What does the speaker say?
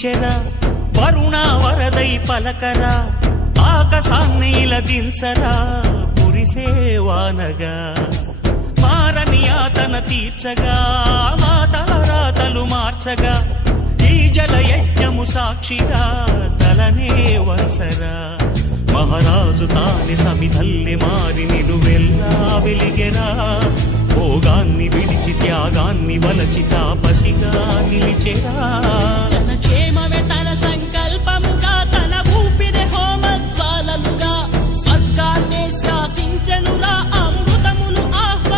నిలిచెరా వరుణ వరదై పలకరా ఆకాశాన్ని దించరా కురిసేవానగా మారని యాతన తీర్చగా మాతల రాతలు మార్చగా ఈ జల యజ్ఞము సాక్షిగా తలనే వంచరా మహారాజు తాని సమిధల్లె మారి నిలువెల్లా వెలిగెరా భోగాన్ని విడిచి త్యాగాన్ని వలచి తాపసిగా నిలిచెరా జనక్షేమమే